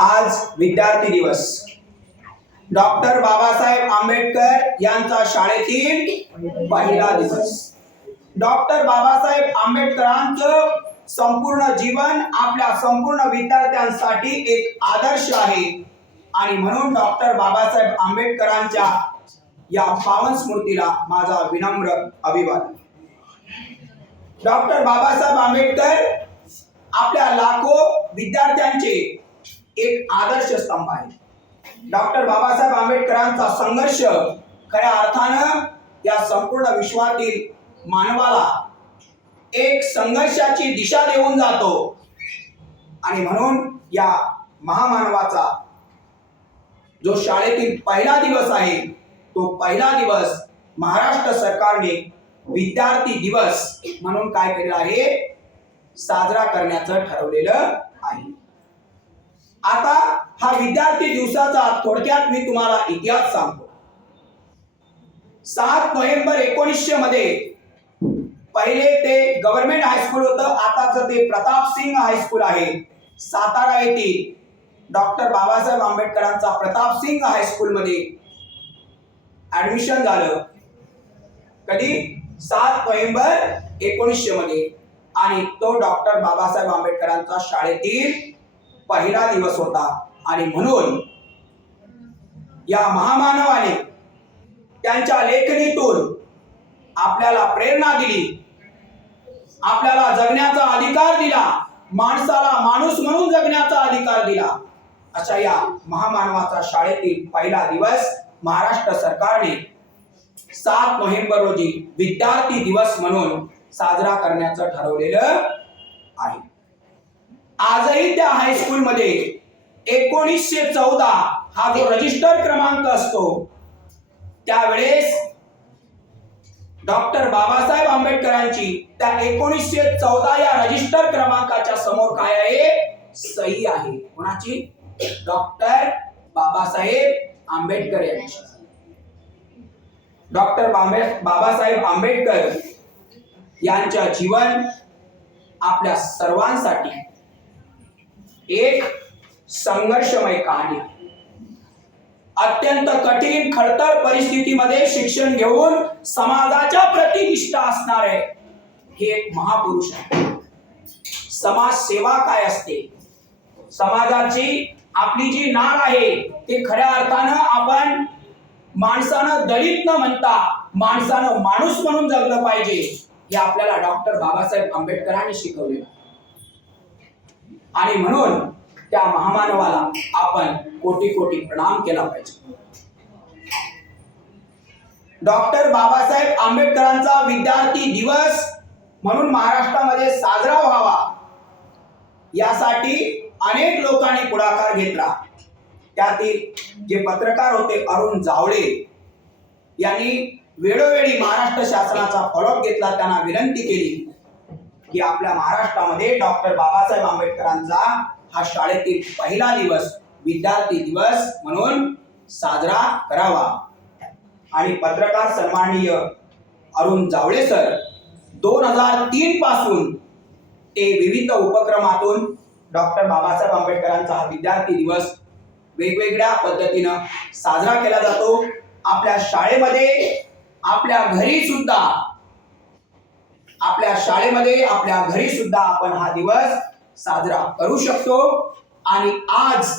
आज विद्यार्थी दिवस. डॉक्टर बाबासाहेब आंबेडकर यांचा शाळेतील पहिला दिवस. डॉक्टर बाबासाहेब आंबेडकरांचं संपूर्ण जीवन आपल्या संपूर्ण विद्यार्थ्यांसाठी एक आदर्श आहे. आणि म्हणून डॉक्टर बाबासाहेब आंबेडकरांच्या या पावन स्मृतीला माझा विनम्र अभिवादन. डॉक्टर बाबासाहेब आंबेडकर आपल्या लाखो विद्यार्थ्यांचे एक आदर्श स्तंभ आहे. डॉक्टर बाबासाहेब आंबेडकरांचा संघर्ष खऱ्या अर्थानं या संपूर्ण विश्वातील मानवाला एक संघर्षाची दिशा देऊन जातो. आणि म्हणून या महामानवाचा जो शाळेतील पहिला दिवस आहे तो पहिला दिवस महाराष्ट्र सरकारने विद्यार्थी दिवस म्हणून काय केलेला आहे? साजरा करण्याचं ठरवलेलं आता हा विद्यार्थी दिवसाचा थोडक्यात मी तुम्हाला इतिहास सांगतो. सात नोव्हेंबर एकोणीसशे मध्ये पहिले ते गव्हर्नमेंट हायस्कूल होतं आताच ते प्रताप सिंग हायस्कूल आहे. सातारा येथील डॉक्टर बाबासाहेब आंबेडकरांचा प्रताप सिंग हायस्कूलमध्ये ऍडमिशन झालं. कधी? सात नोव्हेंबर एकोणीसशे मध्ये. आणि तो डॉक्टर बाबासाहेब आंबेडकरांचा शाळेतील पहिला दिवस होता. आणि म्हणून या महामानवाने त्यांच्या लेखणीतून आपल्याला प्रेरणा दिली. आपल्याला जगण्याचा अधिकार दिला. माणसाला माणूस म्हणून जगण्याचा अधिकार दिला. अशा या महामानवाचा शाळेतील पहिला दिवस महाराष्ट्र सरकारने सात नोव्हेंबर रोजी विद्यार्थी दिवस म्हणून साजरा करण्याचं ठरवलेलं आहे. आजही त्या हायस्कूलमध्ये एकोणीसशे चौदा हा जो रजिस्टर क्रमांक असतो त्यावेळेस डॉक्टर बाबासाहेब आंबेडकरांची त्या एकोणीसशे चौदा या रजिस्टर क्रमांकाच्या समोर काय आहे? सही आहे. कोणाची? डॉक्टर बाबासाहेब आंबेडकर यांची. डॉक्टर बाबासाहेब आंबेडकर यांच्या जीवन आपल्या सर्वांसाठी एक संघर्षमय कहाणी. अत्यंत कठीण खडतर परिस्थितीमध्ये शिक्षण घेऊन समाजाच्या प्रति निष्ठा असणारे हे एक महापुरुष आहे समाज सेवा काय असते? समाजाची आपली जी नाळ आहे ते खऱ्या अर्थानं आपण माणसानं दलित न म्हणता माणसानं माणूस म्हणून जगलं पाहिजे हे आपल्याला डॉक्टर बाबासाहेब आंबेडकरांनी शिकवलेलं आहे. आणि म्हणून त्या महामानवाला आपण कोटी कोटी प्रणाम केला पाहिजे. डॉक्टर बाबासाहेब आंबेडकरांचा विद्यार्थी दिवस म्हणून महाराष्ट्रामध्ये साजरा व्हावा यासाठी अनेक लोकांनी पुढाकार घेतला. त्यातील जे पत्रकार होते अरुण जावळे यांनी वेळोवेळी महाराष्ट्र शासनाचा फॉलोअप घेतला त्यांना विनंती केली. की आपल्या महाराष्ट्रामध्ये डॉक्टर बाबासाहेब आंबेडकरांचा हा शाळेतील पहिला दिवस विद्यार्थी दिवस म्हणून साजरा करावा. आणि पत्रकार सन्माननीय अरुण जावळे सर दोन हजार तीन पासून ते विविध उपक्रमातून डॉक्टर बाबासाहेब आंबेडकरांचा हा विद्यार्थी दिवस वेगवेगळ्या पद्धतीनं साजरा केला जातो. आपल्या शाळेमध्ये आपल्या घरी सुद्धा आपल्या शाळेमध्ये आपल्या घरी सुद्धा आपण हा दिवस साजरा करू शकतो. आणि आज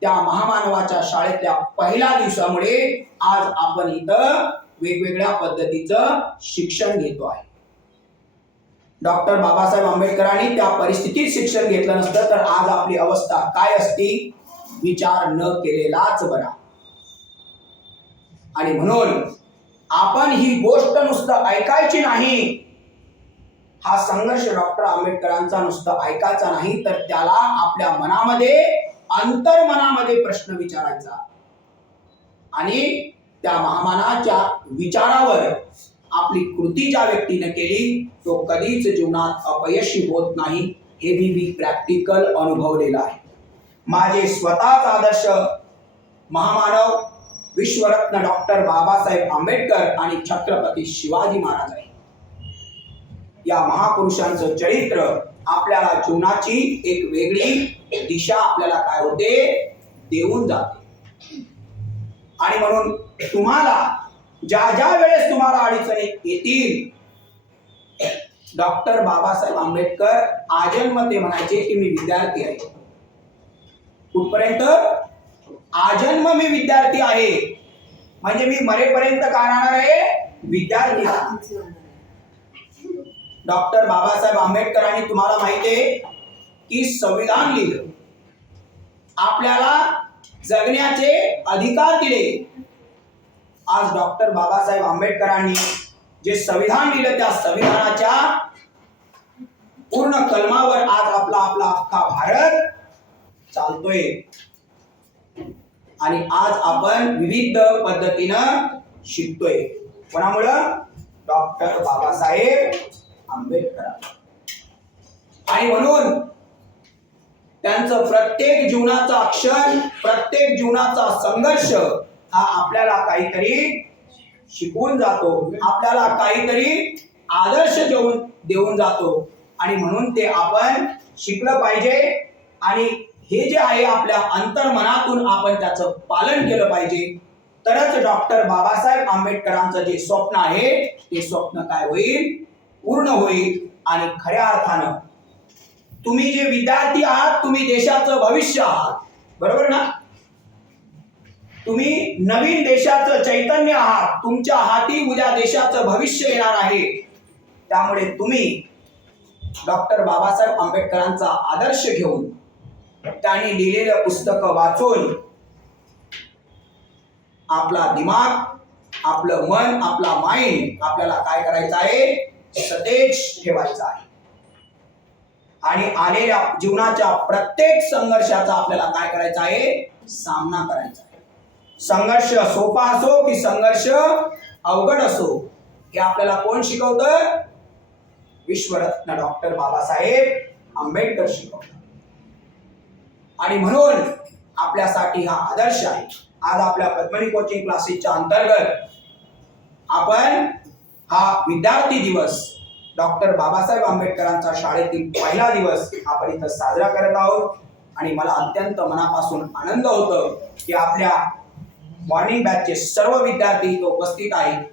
त्या महामानवाच्या शाळेतल्या पहिल्या दिवसामुळे आज आपण इथं वेगवेगळ्या पद्धतीचं शिक्षण घेतो आहे. डॉक्टर बाबासाहेब आंबेडकरांनी त्या परिस्थितीत शिक्षण घेतलं नसतं तर आज आपली अवस्था काय असती? विचार न केलेलाच बरा. आणि म्हणून आपण ही गोष्ट नुसतं ऐकायची नाही हा संघर्ष डॉक्टर आंबेडकरांचा नुसतं ऐकायचा नाही तर त्याला आपल्या मनामध्ये अंतर्मनामध्ये प्रश्न विचारायचा. आणि त्या महामानाच्या विचारावर आपली कृती ज्या व्यक्तीने केली तो कधीच जीवनात अपयशी होत नाही हे मी मी प्रॅक्टिकल अनुभवलेलं आहे. माझे स्वतःच आदर्श महामानव विश्वरत्न डॉक्टर बाबासाहेब आंबेडकर आणि छत्रपती शिवाजी महाराज आहे या महापुरुषांचं चरित्र आपल्याला जीवनाची एक वेगळी दिशा आपल्याला काय होते? देऊन जाते. आणि म्हणून तुम्हाला ज्या ज्या वेळेस तुम्हाला अडचणी येतील डॉक्टर बाबासाहेब आंबेडकर आजन्म ते म्हणायचे की मी विद्यार्थी आहे. कुठपर्यंत? आजन्म मी विद्यार्थी आहे. म्हणजे मी मरेपर्यंत काय राहणार आहे? विद्यार्थी डॉक्टर बाबासाहेब आंबेडकरांनी तुम्हाला माहिती आहे की संविधान लिहिलं. आपल्याला जगण्याचे अधिकार दिले. आज डॉक्टर बाबासाहेब आंबेडकरांनी जे संविधान लिहिलं त्या संविधानाच्या पूर्ण कलमावर आज आपला आपला अख्खा भारत चालतोय. आणि आज आपण विविध पद्धतीनं शिकतोय. कोणामुळं? डॉक्टर बाबासाहेब आंबेडकर. आणि म्हणून त्यांचं प्रत्येक जीवनाचा क्षण प्रत्येक जीवनाचा संघर्ष हा आपल्याला काहीतरी शिकवून जातो. आपल्याला काहीतरी आदर्श देऊन देऊन जातो. आणि म्हणून ते आपण शिकलं पाहिजे. आणि हे जे आहे आपल्या अंतर्मनातून आपण त्याचं पालन केलं पाहिजे. तरच डॉक्टर बाबासाहेब आंबेडकरांचं जे स्वप्न आहे ते स्वप्न काय होईल? पूर्ण होईल आणि खऱ्या अर्थानं तुम्ही जे विद्यार्थी आहात तुम्ही देशाचं भविष्य आहात. बरोबर ना? तुम्ही नवीन देशाचं चैतन्य आहात. तुमच्या हाती उद्या देशाचं भविष्य येणार आहे. त्यामुळे तुम्ही डॉक्टर बाबासाहेब आंबेडकरांचा आदर्श घेऊन त्यांनी लिहिलेलं पुस्तक वाचून आपला दिमाग आपलं मन आपला माइंड आपल्याला काय करायचं आहे? सतेज ठेवायचा आहे. आणि आलेल्या जीवनाच्या प्रत्येक संघर्षाचा आपल्याला काय करायचा आहे? सामना करायचा आहे. संघर्ष सोपा असो की संघर्ष अवघड असो हे आपल्याला कोण शिकवतं? विश्वरत्न डॉक्टर बाबासाहेब आंबेडकर शिकवतात. आणि म्हणून आपल्यासाठी हा आदर्श आहे. आज आपल्या पद्मनी कोचिंग क्लासेसच्या अंतर्गत आपण हा विद्यार्थी दिवस डॉक्टर बाबासाहेब आंबेडकरांचा शाळेतील पहिला दिवस आपण इथं साजरा करत आहोत. आणि मला अत्यंत मनापासून आनंद होतो की आपल्या मॉर्निंग बॅचचे सर्व विद्यार्थी इथं उपस्थित आहेत.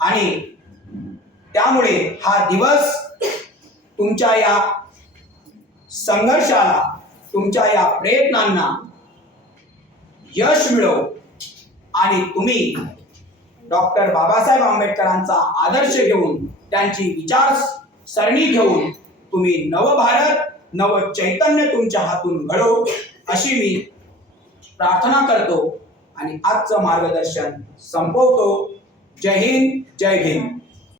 आणि त्यामुळे हा दिवस तुमच्या या संघर्षाला तुमच्या या प्रयत्नांना यश मिळो. आणि तुम्ही डॉक्टर बाबासाहेब आंबेडकरांचा आदर्श घेऊन त्यांची विचार सरणी घेऊन तुम्ही नवभारत नव चैतन्य तुमच्या हातून घडव अशी मी प्रार्थना करतो. आणि आजचं मार्गदर्शन संपवतो. जय हिंद जय भीम.